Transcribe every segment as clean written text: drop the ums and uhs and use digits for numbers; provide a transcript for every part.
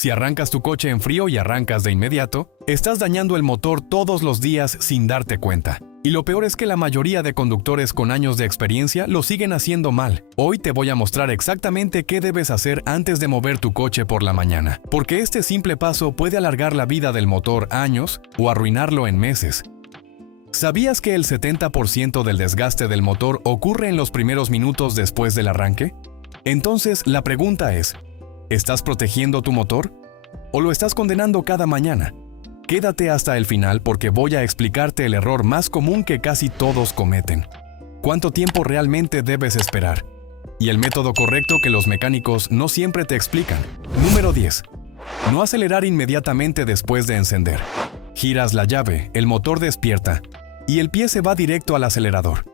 Si arrancas tu coche en frío y arrancas de inmediato, estás dañando el motor todos los días sin darte cuenta. Y lo peor es que la mayoría de conductores con años de experiencia lo siguen haciendo mal. Hoy te voy a mostrar exactamente qué debes hacer antes de mover tu coche por la mañana, porque este simple paso puede alargar la vida del motor años o arruinarlo en meses. ¿Sabías que el 70% del desgaste del motor ocurre en los primeros minutos después del arranque? Entonces, la pregunta es, ¿estás protegiendo tu motor? ¿O lo estás condenando cada mañana? Quédate hasta el final porque voy a explicarte el error más común que casi todos cometen. ¿Cuánto tiempo realmente debes esperar? Y el método correcto que los mecánicos no siempre te explican. Número 10. No acelerar inmediatamente después de encender. Giras la llave, el motor despierta y el pie se va directo al acelerador.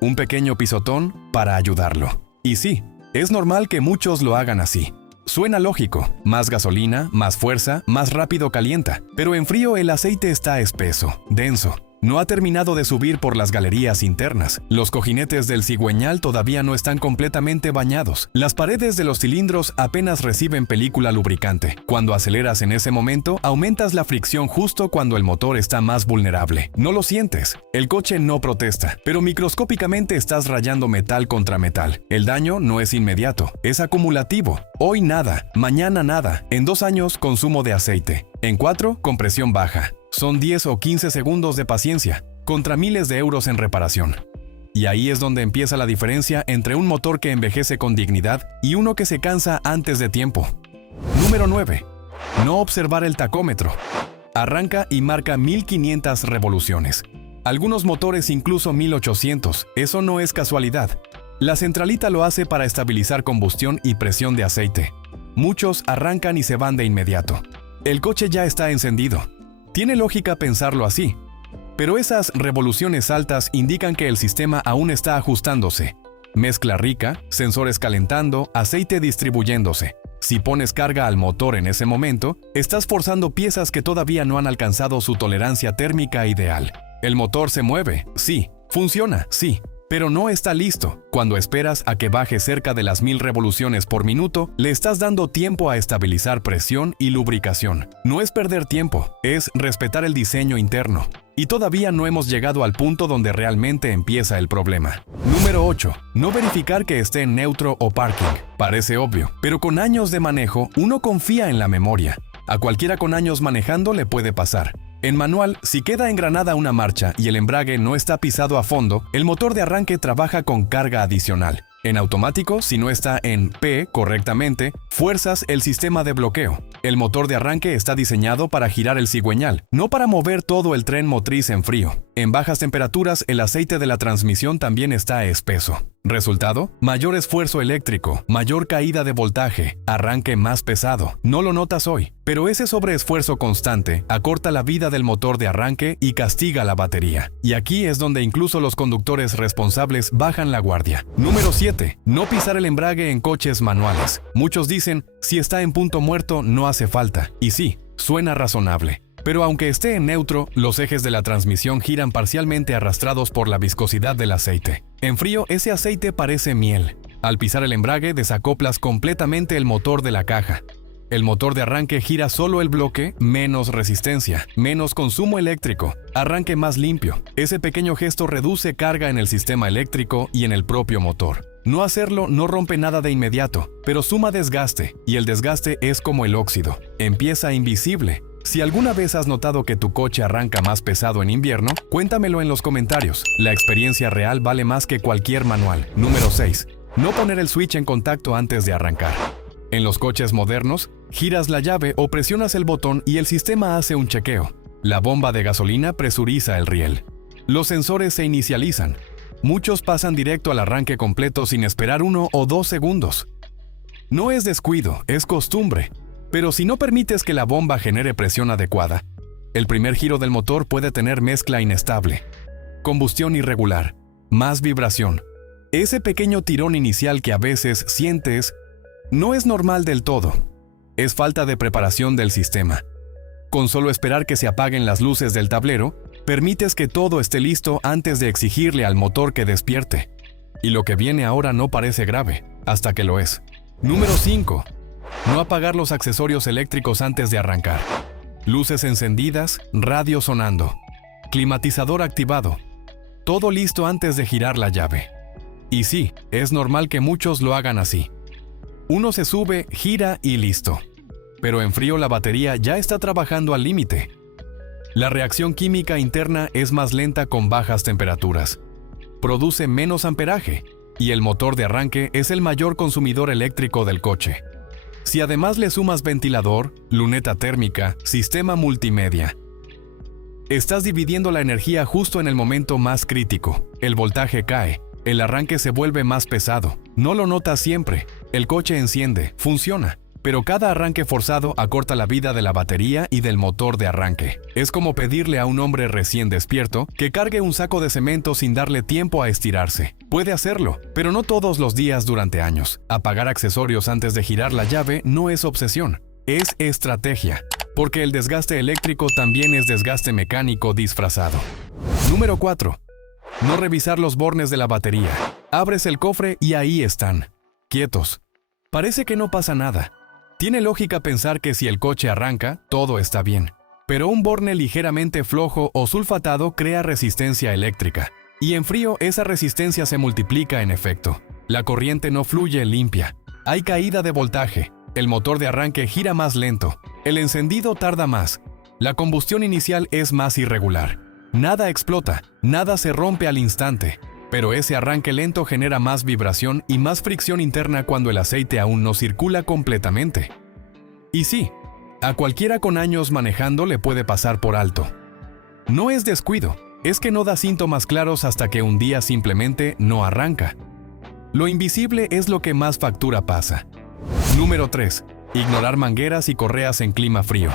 Un pequeño pisotón para ayudarlo. Y sí, es normal que muchos lo hagan así. Suena lógico, más gasolina, más fuerza, más rápido calienta, pero en frío el aceite está espeso, denso. No ha terminado de subir por las galerías internas. Los cojinetes del cigüeñal todavía no están completamente bañados. Las paredes de los cilindros apenas reciben película lubricante. Cuando aceleras en ese momento, aumentas la fricción justo cuando el motor está más vulnerable. No lo sientes. El coche no protesta, pero microscópicamente estás rayando metal contra metal. El daño no es inmediato, es acumulativo. Hoy nada, mañana nada. En 2 años, consumo de aceite. En 4, compresión baja. Son 10 o 15 segundos de paciencia, contra miles de euros en reparación. Y ahí es donde empieza la diferencia entre un motor que envejece con dignidad y uno que se cansa antes de tiempo. Número 9. No observar el tacómetro. Arranca y marca 1500 revoluciones. Algunos motores incluso 1800. Eso no es casualidad. La centralita lo hace para estabilizar combustión y presión de aceite. Muchos arrancan y se van de inmediato. El coche ya está encendido. Tiene lógica pensarlo así, pero esas revoluciones altas indican que el sistema aún está ajustándose. Mezcla rica, sensores calentando, aceite distribuyéndose. Si pones carga al motor en ese momento, estás forzando piezas que todavía no han alcanzado su tolerancia térmica ideal. El motor se mueve, sí, funciona, sí, pero no está listo. Cuando esperas a que baje cerca de las 1000 revoluciones por minuto, le estás dando tiempo a estabilizar presión y lubricación. No es perder tiempo, es respetar el diseño interno. Y todavía no hemos llegado al punto donde realmente empieza el problema. Número 8. No verificar que esté en neutro o parking. Parece obvio, pero con años de manejo, uno confía en la memoria. A cualquiera con años manejando le puede pasar. En manual, si queda engranada una marcha y el embrague no está pisado a fondo, el motor de arranque trabaja con carga adicional. En automático, si no está en P correctamente, fuerzas el sistema de bloqueo. El motor de arranque está diseñado para girar el cigüeñal, no para mover todo el tren motriz en frío. En bajas temperaturas, el aceite de la transmisión también está espeso. Resultado, mayor esfuerzo eléctrico, mayor caída de voltaje, arranque más pesado. No lo notas hoy, pero ese sobreesfuerzo constante acorta la vida del motor de arranque y castiga la batería. Y aquí es donde incluso los conductores responsables bajan la guardia. Número 7. No pisar el embrague en coches manuales. Muchos dicen, si está en punto muerto no hace falta. Y sí, suena razonable. Pero aunque esté en neutro, los ejes de la transmisión giran parcialmente arrastrados por la viscosidad del aceite. En frío, ese aceite parece miel. Al pisar el embrague, desacoplas completamente el motor de la caja. El motor de arranque gira solo el bloque, menos resistencia, menos consumo eléctrico, arranque más limpio. Ese pequeño gesto reduce carga en el sistema eléctrico y en el propio motor. No hacerlo no rompe nada de inmediato, pero suma desgaste, y el desgaste es como el óxido. Empieza invisible. Si alguna vez has notado que tu coche arranca más pesado en invierno, cuéntamelo en los comentarios. La experiencia real vale más que cualquier manual. Número 6. No poner el switch en contacto antes de arrancar. En los coches modernos, giras la llave o presionas el botón y el sistema hace un chequeo. La bomba de gasolina presuriza el riel. Los sensores se inicializan. Muchos pasan directo al arranque completo sin esperar 1 o 2 segundos. No es descuido, es costumbre. Pero si no permites que la bomba genere presión adecuada, el primer giro del motor puede tener mezcla inestable, combustión irregular, más vibración. Ese pequeño tirón inicial que a veces sientes no es normal del todo. Es falta de preparación del sistema. Con solo esperar que se apaguen las luces del tablero, permites que todo esté listo antes de exigirle al motor que despierte. Y lo que viene ahora no parece grave, hasta que lo es. Número 5. No apagar los accesorios eléctricos antes de arrancar. Luces encendidas, radio sonando. Climatizador activado. Todo listo antes de girar la llave. Y sí, es normal que muchos lo hagan así. Uno se sube, gira y listo. Pero en frío la batería ya está trabajando al límite. La reacción química interna es más lenta con bajas temperaturas. Produce menos amperaje y el motor de arranque es el mayor consumidor eléctrico del coche. Si además le sumas ventilador, luneta térmica, sistema multimedia, estás dividiendo la energía justo en el momento más crítico. El voltaje cae, el arranque se vuelve más pesado. No lo notas siempre. El coche enciende, funciona. Pero cada arranque forzado acorta la vida de la batería y del motor de arranque. Es como pedirle a un hombre recién despierto que cargue un saco de cemento sin darle tiempo a estirarse. Puede hacerlo, pero no todos los días durante años. Apagar accesorios antes de girar la llave no es obsesión, es estrategia. Porque el desgaste eléctrico también es desgaste mecánico disfrazado. Número 4. No revisar los bornes de la batería. Abres el cofre y ahí están, quietos. Parece que no pasa nada. Tiene lógica pensar que si el coche arranca, todo está bien. Pero un borne ligeramente flojo o sulfatado crea resistencia eléctrica. Y en frío esa resistencia se multiplica en efecto. La corriente no fluye limpia. Hay caída de voltaje. El motor de arranque gira más lento. El encendido tarda más. La combustión inicial es más irregular. Nada explota, nada se rompe al instante. Pero ese arranque lento genera más vibración y más fricción interna cuando el aceite aún no circula completamente. Y sí, a cualquiera con años manejando le puede pasar por alto. No es descuido, es que no da síntomas claros hasta que un día simplemente no arranca. Lo invisible es lo que más factura pasa. Número 3. Ignorar mangueras y correas en clima frío.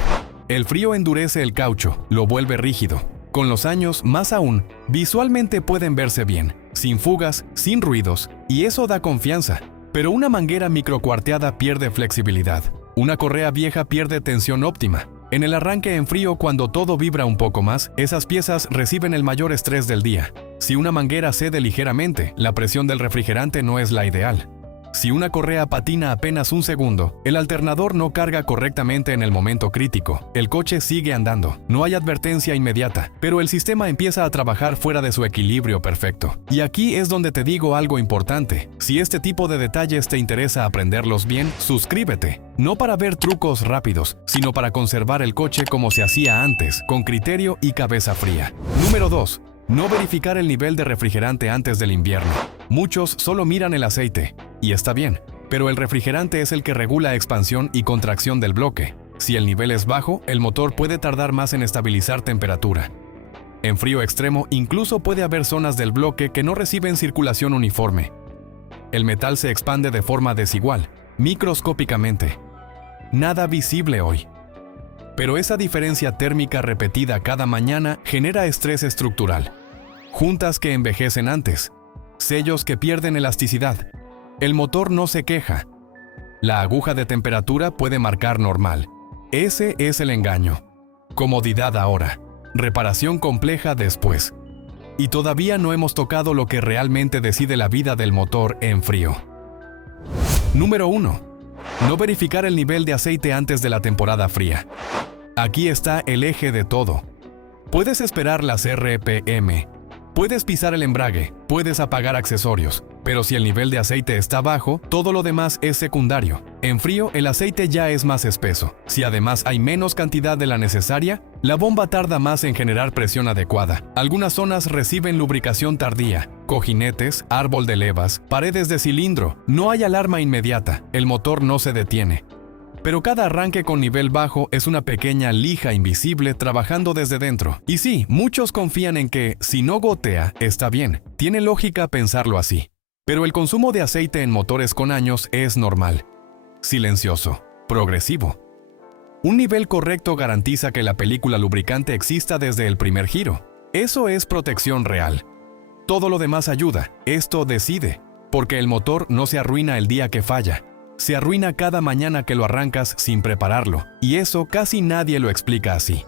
El frío endurece el caucho, lo vuelve rígido. Con los años, más aún, visualmente pueden verse bien, sin fugas, sin ruidos, y eso da confianza. Pero una manguera microcuarteada pierde flexibilidad. Una correa vieja pierde tensión óptima. En el arranque en frío, cuando todo vibra un poco más, esas piezas reciben el mayor estrés del día. Si una manguera cede ligeramente, la presión del refrigerante no es la ideal. Si una correa patina apenas un segundo, el alternador no carga correctamente en el momento crítico. El coche sigue andando. No hay advertencia inmediata, pero el sistema empieza a trabajar fuera de su equilibrio perfecto. Y aquí es donde te digo algo importante. Si este tipo de detalles te interesa aprenderlos bien, suscríbete. No para ver trucos rápidos, sino para conservar el coche como se hacía antes, con criterio y cabeza fría. Número 2. No verificar el nivel de refrigerante antes del invierno. Muchos solo miran el aceite, y está bien, pero el refrigerante es el que regula expansión y contracción del bloque. Si el nivel es bajo, el motor puede tardar más en estabilizar temperatura. En frío extremo, incluso puede haber zonas del bloque que no reciben circulación uniforme. El metal se expande de forma desigual, microscópicamente. Nada visible hoy. Pero esa diferencia térmica repetida cada mañana genera estrés estructural. Juntas que envejecen antes. Sellos que pierden elasticidad. El motor no se queja. La aguja de temperatura puede marcar normal. Ese es el engaño. Comodidad ahora. Reparación compleja después. Y todavía no hemos tocado lo que realmente decide la vida del motor en frío. Número 1. No verificar el nivel de aceite antes de la temporada fría. Aquí está el eje de todo. Puedes esperar las RPM, puedes pisar el embrague, puedes apagar accesorios, pero si el nivel de aceite está bajo, todo lo demás es secundario. En frío, el aceite ya es más espeso. Si además hay menos cantidad de la necesaria, la bomba tarda más en generar presión adecuada. Algunas zonas reciben lubricación tardía. Cojinetes, árbol de levas, paredes de cilindro. No hay alarma inmediata. El motor no se detiene. Pero cada arranque con nivel bajo es una pequeña lija invisible trabajando desde dentro. Y sí, muchos confían en que, si no gotea, está bien. Tiene lógica pensarlo así. Pero el consumo de aceite en motores con años es normal. Silencioso. Progresivo. Un nivel correcto garantiza que la película lubricante exista desde el primer giro. Eso es protección real. Todo lo demás ayuda. Esto decide. Porque el motor no se arruina el día que falla. Se arruina cada mañana que lo arrancas sin prepararlo, y eso casi nadie lo explica así.